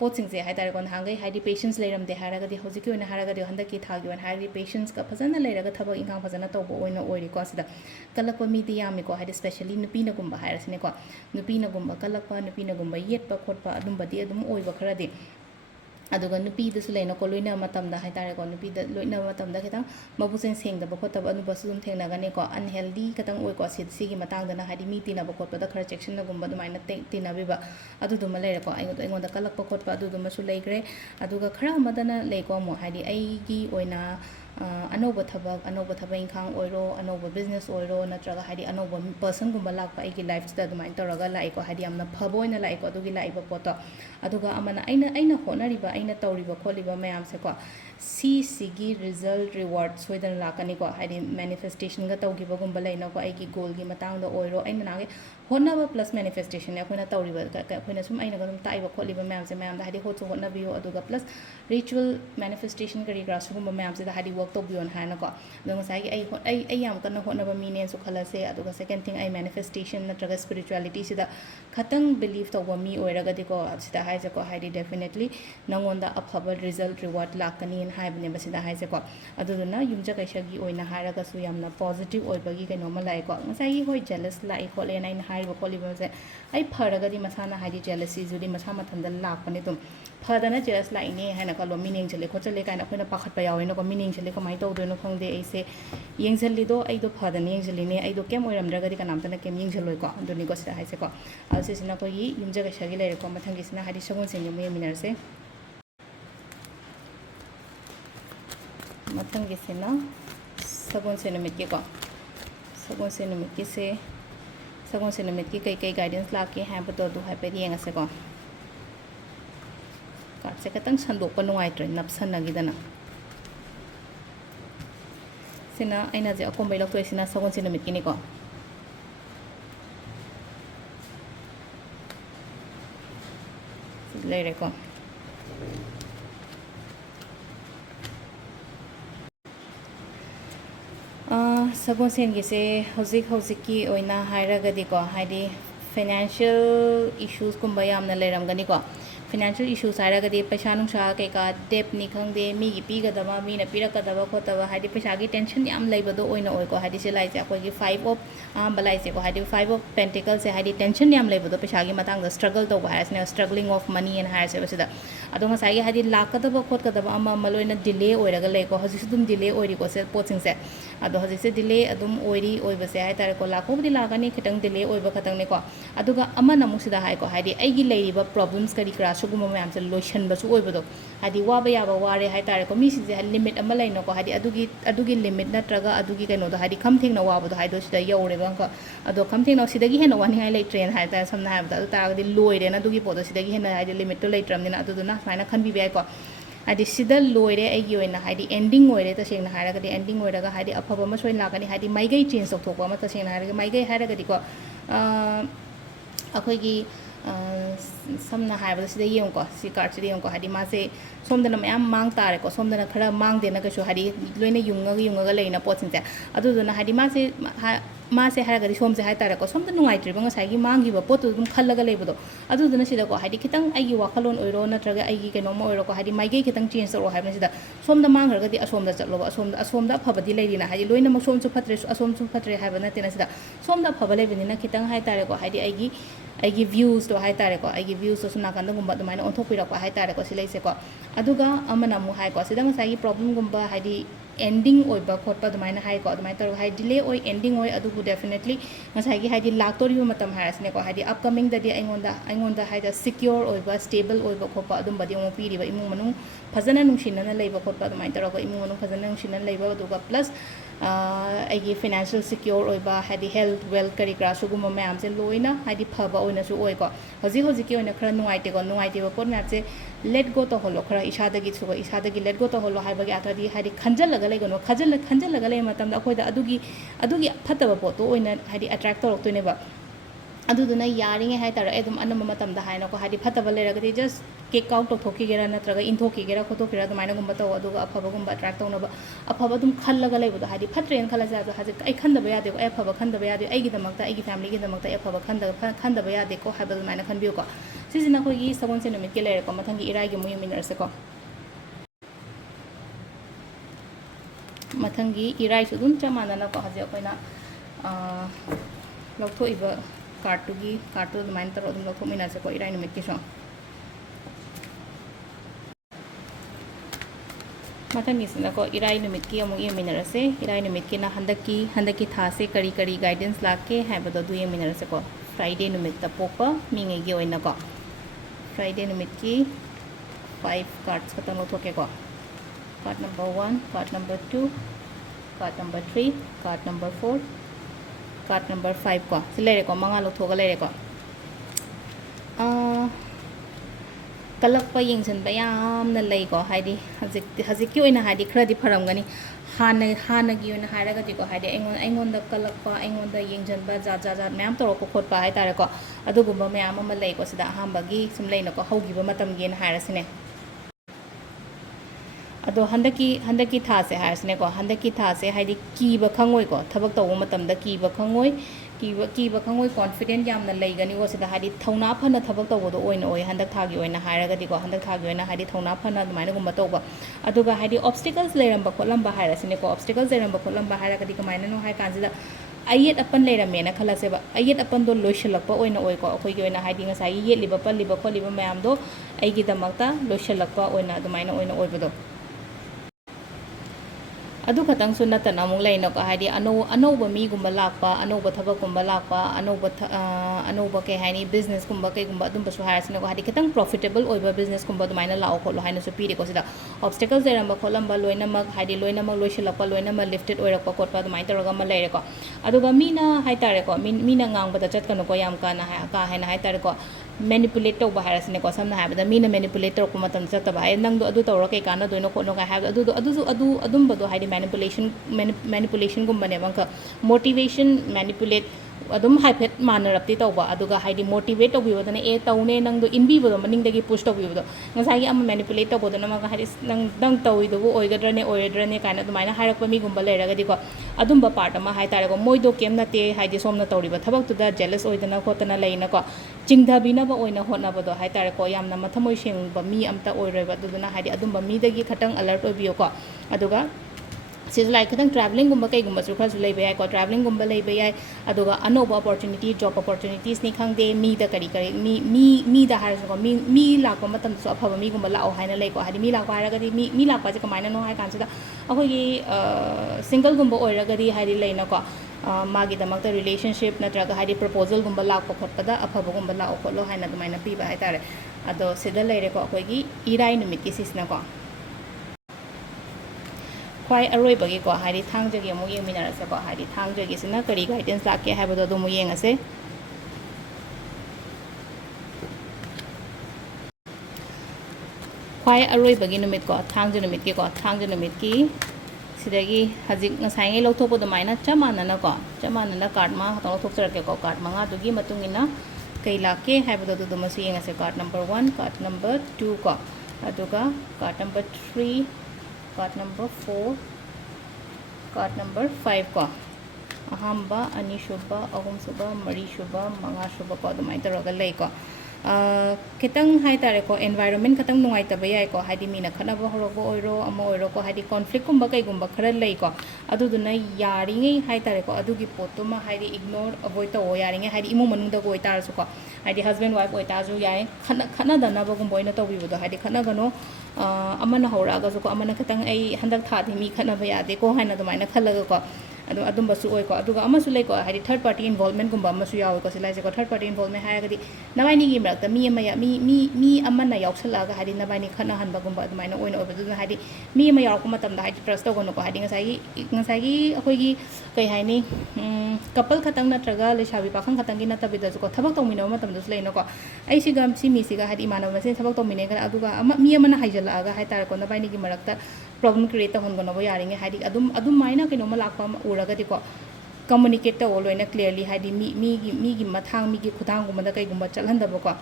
ꯄꯣꯠꯁꯤꯡꯁꯦ ꯍꯥꯏꯇꯥꯔꯦꯀꯣ ꯅꯍꯥꯟꯈꯩ ꯍꯥꯏꯗꯤ ꯄꯦꯁꯦꯟꯁ ꯂꯩꯔꯝꯗꯦ ꯍꯥꯏꯔꯒꯗꯤ ꯍꯧꯖꯤꯛꯀꯤ ꯑꯣꯏꯅ ꯍꯥꯏꯔꯒꯗꯤ ꯍꯟꯗꯛꯀꯤ ꯊꯥꯒꯤ ꯑꯣꯏꯅ ꯍꯥꯏꯔꯒꯗꯤ ꯄꯦꯁꯦꯟꯁꯀ ꯐꯖꯅ ꯂꯩꯔꯒ ꯊꯕꯛ ꯏꯪꯈꯥꯡ ꯐꯖꯅ ꯇꯧꯕ ꯑꯣꯏꯅ ꯑꯣꯏꯔꯤꯀꯣ ꯁꯤꯗ ꯀꯜꯂꯛꯄ ꯃꯤꯗꯤ ꯌꯥꯝꯃꯤꯀꯣ ꯍꯥꯏꯗꯤ ꯁ꯭ꯄꯦꯁꯦꯜꯂꯤ ꯅꯨꯄꯤꯅꯒꯨꯝꯕ ꯍꯥꯏꯔꯁꯤꯅꯦꯀꯣ ꯅꯨꯄꯤꯅꯒꯨꯝꯕ ꯀꯜꯂꯛꯄ ꯅꯨꯄꯤꯅꯒꯨꯝꯕ ꯌꯦꯠꯄ ꯈꯣꯠꯄ ꯑꯗꯨꯝꯕꯗꯤ ꯑꯗꯨꯝ ꯑꯣꯏꯕ ꯈꯔꯗꯤ ꯑꯗꯨꯒ ꯅꯨꯄꯤꯗꯁꯨ ꯂꯩꯅꯀꯣ ꯂꯣꯏꯅꯕ ꯃꯇꯝꯗ ꯍꯥꯏꯇꯥꯔꯦꯀꯣ ꯅꯨꯄꯤꯗ ꯂꯣꯏꯅꯕ ꯃꯇꯝꯗ ꯈꯤꯇꯪ ꯃꯕꯨꯛꯆꯦꯜ ꯁꯦꯡꯗꯕ ꯈꯣꯠꯇꯕ ꯑꯗꯨꯝꯕꯁꯨ ꯑꯗꯨꯝ ꯊꯦꯡꯅꯒꯅꯤꯀꯣ ꯑꯟꯍꯦꯜꯗꯤ ꯈꯤꯇꯪ ꯑꯣꯏꯀꯣ ꯁꯤꯒꯤ ꯃꯇꯥꯡꯗꯅ ꯍꯥꯏꯗꯤ ꯃꯤ ꯇꯤꯟꯅꯕ ꯈꯣꯠꯄꯗ ꯈꯔ ꯆꯦꯛꯁꯤꯟꯅꯒꯨꯝꯕ ꯑꯗꯨꯃꯥꯏꯅ ꯇꯤꯟꯅꯕꯤꯕ ꯑꯗꯨꯗꯨꯃ ꯂꯩꯔꯦꯀꯣ ꯑꯩꯉꯣꯟꯗ ꯀꯜꯂꯛꯄ ꯈꯣꯠꯄ ꯑꯗꯨꯗꯨꯃꯁꯨ ꯂꯩꯈ꯭ꯔꯦ ꯑꯗꯨꯒ ꯈꯔ ꯑꯃꯗꯅ ꯂꯩꯀꯣ ꯑꯃꯨꯛ ꯍꯥꯏꯗꯤ ꯑꯩꯒꯤ ꯑꯣꯏꯅ ꯑꯅꯧꯕ ꯊꯕꯛ ꯏꯪꯈꯥꯡ ꯑꯣꯏꯔോ ꯑꯅꯧꯕ ꯕꯤꯖꯤꯅꯦꯁ ꯑꯣꯏꯔꯣ ꯅꯠꯇ꯭ꯔꯒ ꯍꯥꯏꯗꯤ ꯑꯅꯧꯕ ꯄꯔꯁꯟꯒꯨꯝꯕ ꯂꯥꯛꯄ ꯑꯩꯒꯤ ꯂꯥꯏꯐꯁꯤꯗ ꯑꯗꯨꯃꯥꯏꯅ ꯇꯧꯔꯒ ꯂꯥꯛꯏꯀꯣ ꯍꯥꯏꯗꯤ ꯌꯥꯝꯅ ꯐꯕ ꯑꯣꯏꯅ ꯂꯥꯛꯏꯀꯣ ꯑꯗꯨꯒꯤ ꯂꯥꯛꯏꯕ ꯄꯣꯠꯇꯣ ꯑꯗꯨꯒ ꯑꯃꯅ ꯑꯩꯅ ꯍꯣꯠꯅꯔꯤꯕ ꯑꯩꯅ ꯇꯧꯔꯤꯕ ꯈꯣꯠꯂꯤꯕ ꯃꯌꯥꯝꯁꯦꯀꯣ ꯁꯤꯒꯤ ꯔꯤꯖꯜꯠ ꯔꯤꯋꯥꯔꯗ ꯁꯣꯏꯗꯅ ꯂꯥꯛꯀꯅꯤꯀꯣ ꯍꯥꯏꯗꯤ ꯃꯦꯅꯤꯐꯦꯁꯇꯦꯁꯟꯒ ꯇꯧꯈꯤꯕꯒꯨꯝꯕ ꯂꯩꯅꯀꯣ ꯑꯩꯒꯤ ꯒꯣꯜꯒꯤ ꯃꯇꯥꯡꯗ ꯑꯣꯏꯔో ꯑꯩꯅ ꯅꯍꯥꯟꯒꯩ ꯍꯣꯠꯅꯕ ꯄ꯭ꯂꯁ ꯃꯦꯅꯤꯐꯦꯁꯇꯦꯁꯟꯅꯦ ꯑꯩꯈꯣꯏꯅ ꯇꯧꯔꯤꯕ ꯑꯩꯈꯣꯏꯅ ꯁꯨꯝ ꯑꯩꯅꯒ ꯑꯗꯨꯝ ꯇꯥꯛꯏꯕ ꯈꯣꯠꯂꯤꯕ ꯃꯌꯥꯝꯁꯦ ꯃꯌꯥꯝꯗ ꯍꯥꯏꯗꯤ ꯍꯣꯠꯁꯨ ꯍꯣꯠꯅꯕꯤꯌꯨ ꯑꯗꯨꯒ ꯄ꯭ꯂꯁ ꯔꯤꯆꯨꯋꯦꯜ ꯃꯦꯅꯤꯐꯦꯁꯇꯦꯁꯟ ꯀꯔꯤ ꯀꯔꯥ ꯁꯤꯒꯨꯝꯕ ꯃꯌꯥꯝꯁꯤꯗ ꯍꯥꯏꯗꯤ ꯋꯔꯛ ꯇꯧꯕꯤꯌꯣꯅ ꯍꯥꯏꯅꯀꯣ ꯑꯗꯣ ꯉꯁꯥꯏꯒꯤ ꯑꯩ ꯌꯥꯝ ꯀꯟꯅ ꯍꯣꯠꯅꯕ ꯃꯤꯅꯦꯁꯨ ꯈꯜꯂꯁꯦ ꯑꯗꯨꯒ ꯁꯦꯀꯦꯟ ꯊꯤꯡ ꯑꯩ ꯃꯦꯅꯤꯐꯦꯁꯇꯦꯁꯟ ꯅꯠꯇ꯭ꯔꯒ ꯁ꯭ꯄꯤꯔꯤꯆꯨꯋꯦꯂꯤꯇꯤꯁꯤꯗ ꯈꯇꯪ ꯕꯤꯂꯤꯞ ꯇꯧꯕ ꯃꯤ ꯑꯣꯏꯔꯒꯗꯤꯀꯣ ꯁꯤꯗ ꯍꯥꯏꯁꯦꯀꯣ ꯍꯥꯏꯗꯤ ꯗꯦꯐꯤꯅꯦꯠꯂꯤ ꯅꯪꯉꯣꯟꯗ ꯑꯐꯕ ꯔꯤꯖꯜꯠ ꯔꯤꯋꯥꯔꯗ ꯂꯥꯛꯀꯅꯤꯅ ꯍꯥꯏꯕꯅꯦꯕ ꯁꯤꯗ ꯍꯥꯏꯁꯦꯀꯣ ꯑꯗꯨꯗꯨꯅ ꯌꯨꯝꯖꯀꯩꯁꯒꯤ ꯑꯣꯏꯅ ꯍꯥꯏꯔꯒꯁꯨ ꯌꯥꯝꯅ ꯄꯣꯖꯤꯇꯤቭ ꯑꯣꯏꯕꯒꯤ ꯀꯩꯅꯣꯝꯃ ꯂꯥꯛꯑꯦꯀꯣ ꯉꯁꯥꯏꯒꯤ ꯍꯣꯏ ꯖꯦꯂꯁ ꯂꯥꯛꯏ ꯈꯣꯠꯂꯦꯅ ꯑꯩꯅ ꯍꯥꯏꯔꯤꯕ ꯈꯣꯠꯂꯤꯕꯁꯦ ꯑꯩ ꯐꯔꯒꯗꯤ ꯃꯁꯥꯅ ꯍꯥꯏꯗꯤ ꯖꯦꯂꯁꯤꯁꯤꯗꯤ ꯃꯁꯥ ꯃꯊꯟꯇ ꯂꯥꯛꯄꯅꯦ ꯑꯗꯨꯝ ꯐꯗꯅ ꯖꯦꯂꯁ ꯂꯥꯛꯏꯅꯦ ꯍꯥꯏꯅ ꯈꯜꯂꯣ ꯃꯤꯅ ꯌꯦꯡꯁꯤꯜꯂꯦ ꯈꯣꯠꯆꯜꯂꯦ ꯀꯥꯏꯅ ꯑꯩꯈꯣꯏꯅ ꯄꯥꯈꯠꯄ ꯌꯥꯎꯋꯦꯅꯀꯣ ꯃꯤꯅ ꯌꯦꯡꯁꯤꯜꯂꯦ ꯀꯃꯥꯏꯅ ꯇꯧꯗꯣꯏꯅꯣ ꯈꯪꯗꯦ ꯑꯩꯁꯦ ꯌꯦꯡꯁꯤꯜꯂꯤꯗꯣ ꯑꯩꯗꯣ ꯐꯗꯅ ꯌꯦꯡꯁꯤꯜꯂꯤꯅꯦ ꯑꯩꯗꯣ ꯀꯩꯝ ꯑꯣꯏꯔꯝꯗ꯭ꯔꯒꯗꯤ ꯀꯅꯥꯝꯇꯅ ꯀꯩꯝ ꯌꯦꯡꯁꯤꯜꯂꯣꯏꯀꯣ ꯑꯗꯨꯅꯤꯀꯣ ꯁꯤꯗ ꯍꯥꯏꯁꯦꯀꯣ ꯑꯗꯣ ꯁꯤꯁꯤꯅ ꯑꯩꯈꯣꯏꯒꯤ ꯌꯨꯝꯖꯀꯩꯁꯒꯤ ꯂꯩꯔꯦꯀꯣ ꯃꯊꯪꯒꯤꯁꯤꯅ ꯍꯥꯏꯗꯤ ꯁꯒꯣꯜꯁꯦꯟꯒꯤ ꯑꯃꯨꯛ ꯌꯦꯡꯃꯤꯟꯅꯔꯁꯦ ꯃꯊꯪꯒꯤꯁꯤꯅ ꯁꯒꯣꯜꯁꯦꯟ ꯅꯨꯃꯤꯠꯀꯤꯀꯣ ꯁꯒꯣꯜꯁꯦꯟ ꯅꯨꯃꯤꯠꯀꯤꯁꯦ ꯁꯒꯣꯜꯁꯦꯟ ꯅꯨꯃꯤꯠꯀꯤ ꯀꯩꯀꯩ ꯒꯥꯏꯗꯦꯟꯁ ꯂꯥꯛꯀꯦ ꯍꯥꯏꯕꯗꯣ ꯑꯗꯨ ꯍꯥꯏꯐꯦꯠ ꯌꯦꯡꯉꯁꯦꯀꯣ ꯀꯥꯔꯠꯁꯦ ꯈꯤꯇꯪ ꯁꯟꯗꯣꯛꯄ ꯅꯨꯡꯉꯥꯏꯇ꯭ꯔꯦ ꯅꯞꯁꯟꯅꯈꯤꯗꯅ ꯁꯤꯅ ꯑꯩꯅ ꯍꯧꯖꯤꯛ ꯑꯀꯣꯟꯕꯩ ꯂꯧꯊꯣꯛꯏꯁꯤꯅ ꯁꯒꯣꯜꯁꯦꯟ ꯅꯨꯃꯤꯠꯀꯤꯅꯤꯀꯣ ꯁꯤ ꯂꯩꯔꯦꯀꯣ ꯁꯒꯣꯜꯁꯦꯟꯒꯤꯁꯦ ꯍꯧꯖꯤꯛꯀꯤ ꯑꯣꯏꯅ ꯍꯥꯏꯔꯒꯗꯤꯀꯣ ꯍꯥꯏꯗꯤ ꯐꯥꯏꯅꯥꯟꯁꯤꯌꯦꯜ ꯏꯁꯨꯁꯀꯨꯝꯕ ꯌꯥꯝꯅ ꯂꯩꯔꯝꯒꯅꯤꯀꯣ financial issues hairagadi paisa nungsa keka debt ni khangde mi gi pigadaba mi na pirakadaba khotaba haidi paisa gi tension yam leibado oina oi ko haidi se lai se akoi gi 5 of balai se ko haidi 5 of pentacles se haidi tension yam leibado paisa gi matang da struggle to ba hasne struggling of money and hair se basida adonga sai haidi lakadaba khotkadaba ama maloina delay oiraga lei ko hasi sudum delay oiri ko se poching se ado hasi se delay adum oiri oibase hai tare ko lakho budi lagani khitang delay oiba khatang ne ko aduga ama namu sida hai ko haidi aigi leiriba problems kari kra suguma mayam se lotion basu oibado haidi waba yaba ware hai tare ko mi si je limit ama leino ko haidi adugi limit natraga adugi kaino do haidi khamthing na wabado haido sida yaure bang ko ado khamthing na sidagi hena wani hai lei train hai ta samna hai da ta gadi loire na adugi podo sidagi hena haidi limit to lei tram ni na adu na faina khan bi bai ko haidi sida loire aigi oina haidi ending oire ta sengna hairagadi ending oiraga haidi afaba ma soin lagani haidi maigai change thokpa ma ta sengna hairaga maigai hairagadi ko akhoi gi samna haibada sida yeng ko si card sida yeng ko haidi ma se somdana mayam mang tare ko somdana khara mang de na ka so haidi loina yunga leina poching te adu duna haidi ma se hairagadi somse hai tare ko somda nungai tri bang sai gi mangi ba potu dum khallaga leibodo adu duna sida ko haidi kitang aigi wakhalon oiro natraga aigi keno ma oiro ko haidi maigai kitang change ro haibna sida somda mang hargadi asomda chatlo ba asomda phabadi leirina haidi loina mak som chu phatre asom chu phatre haibna tena sida somda phaba leibini na kitang hai tare ko haidi aigi views to hai tare ko aigi views to suna kan gumba dumaina onthok pira ko hai tare ko silai se ko aduga amana mu hai ko sida ma sai problem gumba haidi ending oiba khotpa dumaina hai ko dumai tar hai delay oi ending oi adu definitely ngasai gi haidi laktori matam harasne ko haidi upcoming da di aingonda haida secure oiba stable oiba khopa adum badi mo piri ba imung manung phajana nungsinana leiba khotpa dumai tar ko imung manung phajana nungsinana leiba aduga plus aigi financial secure oiba haidi health wealth kari kra suguma mayam se loina haidi phaba oina su oi ko hoji ki oina khara nuaite ba pot na se let go to holo khara isadagi suga isadagi let go to holo haibagi athadi haidi khanjalaga leigono khanjalaga lei matam da khoida adugi phataba pot to oina haidi attract to roktoine ba aduduna yaringe hai tar edum anama matam da haina ko haidi phataba leragadi just kick out to thoki gera natraga inthoki gera khoto kira dumaina gumba to aduga afaba gumba attract to naba afaba dum khallaga leibodo haidi phatren khala ja haji ai khandaba yade ko afaba khandaba yade ai gi damakta ai gi family gi damakta afaba khandaba yade ko haibal dumaina khanbiyo ko sisina ko gi sagon se numit ke lere ko mathangi irai gi muyu minar se ko mathangi irai su dum chamana na ko haji koina lokto iba card to dumaina tar odum lokto minar se ko irai numit ki so mathangi sina ko irai numit ki amu yeminar se irai numit ki na handaki tha se kari guidance lakke haibado du yeminar se ko Friday numit ta popa minge gi oina ko Friday numit ki 5 cards katang lothoke ko card number 1 card number 2 card number 3 card number 4 card number 5 ko silere ko manga lothoga lere ko kalakpa yengsan ba yamna lei ko haidi hajik ki oina haidi khradi pharamgani hana gi oina haraga di ko haidi aingon da kalakpa aingon da yengjan ba ja mayam toro ko khotpa hai tare ko adugumba mayam ama lei ko sida ahambagi sum leina ko hogi ba matam gen harasine ado handaki tha se harasine ko handaki tha se haidi ki ba khangoi ko thabak taw matam da ki ba khangoi confident yamna leigani go sida haidi thauna phana thabak tawbodo oina oi handak thagi oina hairaga di ko handak thagi oina haidi thauna phana dumaina gumba tawba aduga haidi obstacles leiramba kolamba hairasine ko obstacles leiramba kolamba hairaga di kamaina no hai kanjida ayet apan leirame na khala seba ayet apan do loishalakpa oina oi ko akoi gi oina haidi ngasai yet liba paliba kholiba mayam do aigi damakta loishalakpa oina dumaina oina oibodo adu khatang su natana amung leina ko haidi anouba mi gumba lakpa anouba thabak gumba lakpa anouba ke haini business gumba ke gumba dum basu harasina ko haidi khatang profitable oiba business gumba dumaina lao ko lo haina su piri ko sida obstacles deramba kolamba loina mak haidi loina mak loishalakpa loina mak lifted oirakpa kotpa dumaina taraga ma leire ko aduga mina haitare ko mina ngangba da chat kanu ko yam kana ka haina haitare ko manipulate to harasine ko samna habada mina manipulate to ko matam chata ba ai nang do adu tawra ke kana doino ko no ga ha adum bado haidi manipulation gum bane banka motivation manipulate adum haipet manarapti tawba aduga haidi motivate tawbibodana e tawne nangdo inbibodo maningdagi push tawbibodo ngasagi ama manipulate tawbodana ma haidi nang tawidobu oigadrane oidrane kaina adumaina hairakpa migumba leiragadi ko adumba part ama haitare ko moido kem nate haidi somna tawriba thabak tuda jealous oidana khotana leina ko chingdhabina ba oina hotna bodo haitare ko yamna mathamoi sengba mi amta oiroiba aduduna haidi adumba mi dagi khatang alert oibiyo ko aduga सिज लाइक खतंग ट्रैवलिंग गुम्बा कई गुम्बा सुखा सुले बे को ट्रैवलिंग गुम्बा ले बे अदुगा अनोबा अपॉर्चुनिटी जॉब अपॉर्चुनिटीज नि खंगदे मी द करी करी मी द हार सको मी लाको मतम सो अफबा मी गुम्बा लाओ हाइना ले को हादि मी लाको हारगदि मी लाको जे कमाइना नो हाइ कानसदा अखोगी सिंगल गुम्बा ओइरगदि हादि लेना को मागी दमकता रिलेशनशिप नत्रगा हादि प्रपोजल गुम्बा लाको खटपदा अफबा गुम्बा लाओ खलो हाइना दमाइना पीबा हाइ तारे अदो सिदा लेरे को अखोगी इराई नुमित की सिसना को ख्वाई अरोइबगी को हाइदि थांगजगी अमु येमिनारसे को हाइदि थांगजगी सिना करी गाइडेंस लाके हाइबदो अदुमु येंगसे ख्वाई अरोइबगी नुमित को थांगज नुमित की सिदगी हजिक ngसाइङै लौथोपो दमाइना चमानना कार्ड मा हतो लौथोकजरके को कार्ड मंगा दुगी मतुंगिना कई लाके हाइबदो दुदुमसु येंगसे कार्ड नंबर 1 कार्ड नंबर 2 को अदुगा card number 3 card number 4 card number 5 को अहम्बा अनिशुबा अहुमसुबा मरीशुबा मंगाशुबा को अदुमाइ तरगा लै को खितंग हाइ तारे को एनवायरनमेंट खतंग नुंगाइ तबे याइ को हाइदि मीना खनबो हरोबो ओइरो अमो ओइरो को हाइदि कॉन्फ्लिक्ट गुम्बा कई गुम्बा खरा लै को अदुदुना यारिङै हाइ तारे को अदुगी पोतुमा हाइदि इग्नोर अवॉइड तो यारिङै हाइदि इमु मनुंगदा को ओइतारसु को हाइदि हस्बैंड वाइफ ओइताजु याइ खना दनाबो गुम्बा ओइना तौबिबोदो हाइदि खनगनो अमना हौरागसु को अमना खतंग ऐ हंदक थादि मी खनबा यादे को हाइना दुमाइना खलगा को अदुम्बसु ओइ को अदुगा अमसु लै को हाइदि थर्ड पार्टी इन्वॉल्वमेंट गुम्बा अमसु याव को सिलाइसे को थर्ड पार्टी इन्वॉल्वमेंट हायगदि नबाइनी गी मरक्ता मी अमना यावसलागा हाइदि नबाइनी खना हनबा गुम्बा अदुमाइना ओइना ओबदुना हाइदि मी अमा यावको मतमदा हाइदि ट्रस्ट तौगनो को हाइदि ngसाइगी अखोइगी कई हाइनी कपल खतंग नत्रगा लेसाबी पाखंग खतंगी नतबिदसु को थबक तौमिनो मतमदसु लैनो को ऐसिगा सिमिसिगा हाइदि मानव मसे थबक तौमिनेगा अदुगा मी अमना हाइजलागा हाइतार को नबाइनी गी मरक्ता प्रॉब्लम क्रिएट तौहनगनो यारिङै हाइदि अदुम माइना कइनोमा लाक्पा उरगदि को कम्युनिकेट तौ लोइना क्लियरली हाइदि मी मथांग मी खुदांगुमदा कईगुम्बा चलहंदबो को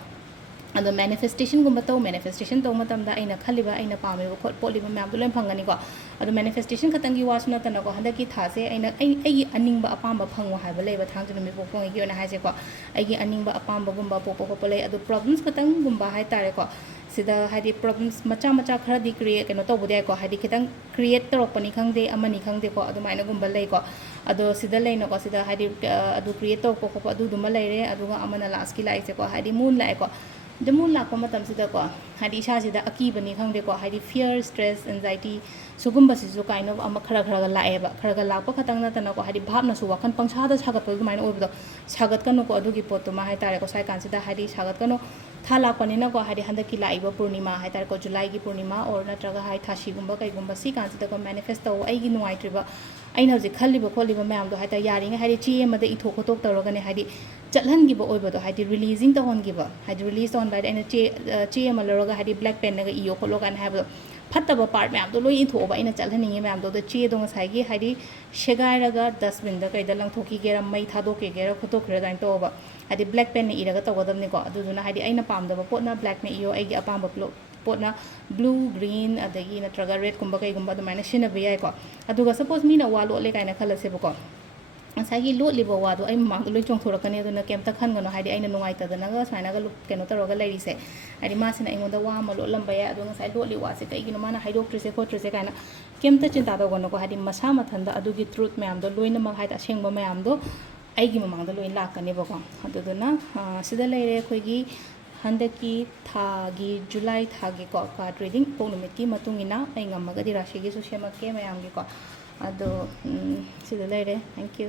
अदो मैनिफेस्टेशन गुम्बा तौ मैनिफेस्टेशन तौ मतमदा अइना खलिबा अइना पामेबो खोट पोलिबा म्यामदो लोइ फंगनी को अदो मैनिफेस्टेशन खतंगी वास नतना को हंदकी थासे अइना अइगी अनिंगबा अपामबा फंगो हाइबा लेबा थांजु नमि पोपोंगी की ओना हाइसे को अइगी अनिंगबा अपामबा गुम्बा पोपो पोपो ले अदो प्रॉब्लम्स खतंग गुम्बा हाइ तारे को सिदा हाइदि प्रॉब्लम्स मचा मचा खरा दि क्रिएट कनो तौबदे को हाइदि खतंग क्रिएट तौरपनी खंगदे अमनी खंगदे को अदुमाइना गुम्बा लै को अदो सिदा लैनो को सिदा हाइदि अदु क्रिएट तौको को अदु दुमा लैरे अदुगा अमना लास्ट की लाइसे को हाइदि मून लाइ को जमून लाको मतम सिदा को हाइदि इसासिदा अकीबनी खंगदे को हाइदि फियर स्ट्रेस एंजाइटी सुगुम्बसिसु काइंड ऑफ अमा खरा लाएबा खरा लापा खतंग नतना को हाइदि भाबनासु वाखन पंगसादा सागत दुमाइना ओइबदो सागत कनो को अदुगी पोतुमा हाइ तारे को साइ कानसिदा हाइदि सागत कनो था लापनिना को हाइदि हंदकी लाइबा पूर्णिमा हाइ तारे को जुलाई की पूर्णिमा और नत्रगा हाइ थाशी गुम्बा कई गुम्बा सी कानसिदा को मैनिफेस्ट तौ आइगी नुआइत्रिबा अइना हजि खल्लिबा खोलिबा म्यामदो हाइ ता यारिङै हाइदि ची एमदा इथो खोतोक तौरगने हाइदि चलहनगिबा ओइबदो हाइदि रिलीजिंग तौहनगिबा हाइदि रिलीज तौहन बाइद अइना ची एम लरगा हाइदि ब्लैक पेन नगा इयो खोलो कान हाइबदो फत्तबा पार्ट म्यामदो लोइ इथोबा अइना चलहनिङे म्यामदो द ची दो ngसाइगी हाइदि शेगाइरगा डस्टबिन दा कइदा लंगथोकी गेरा मई थादोके गेरा खोतोखरे दाइन तोबा हाइदि ब्लैक पेन ने इरगा तौगदमनि को अदुदुना हाइदि अइना पामदबा पोटना ब्लैक ने इयो अइगी अपामबा पोटना ब्लू ग्रीन अदगी नत्रगा रेड कुंबा कईगुंबा अदुमाइना सिनबा याइ को अदुगा सपोज मीना वा लोले काइना खलसेबको ngसाइगी लोलिबा वादो अइ मांग लोइ चोंथोरकने अदुना केमता खनगनो हाइदि अइना नुंगाइतदनागा स्वाइनागा केनो तरोगा लैरिसे हाइदि मासिना अइंगोंदा वा मा लोलंबा याइ अदु ngसाइ लोलि वासे कईगिनो माना हाइदोक्ट्रिसे खोट्रिसे काइना केमता चिंता तौगनो को हाइदि मसा मथंदा अदुगी ट्रुथ म्यामदो लोइना मा हाइदा असेंगबा म्यामदो अइगी ममांगदा लोइ लाकनेबको अदुदुना सिदा लैरे अखोइगी हंदकी थागी जुलाई थागी को कार्ड रीडिंग पोक नुमितकी मतुंगिना अइ ngमगदि राशिगी सुसेमके मयामगी को अदो सिदा लैरे थैंक यू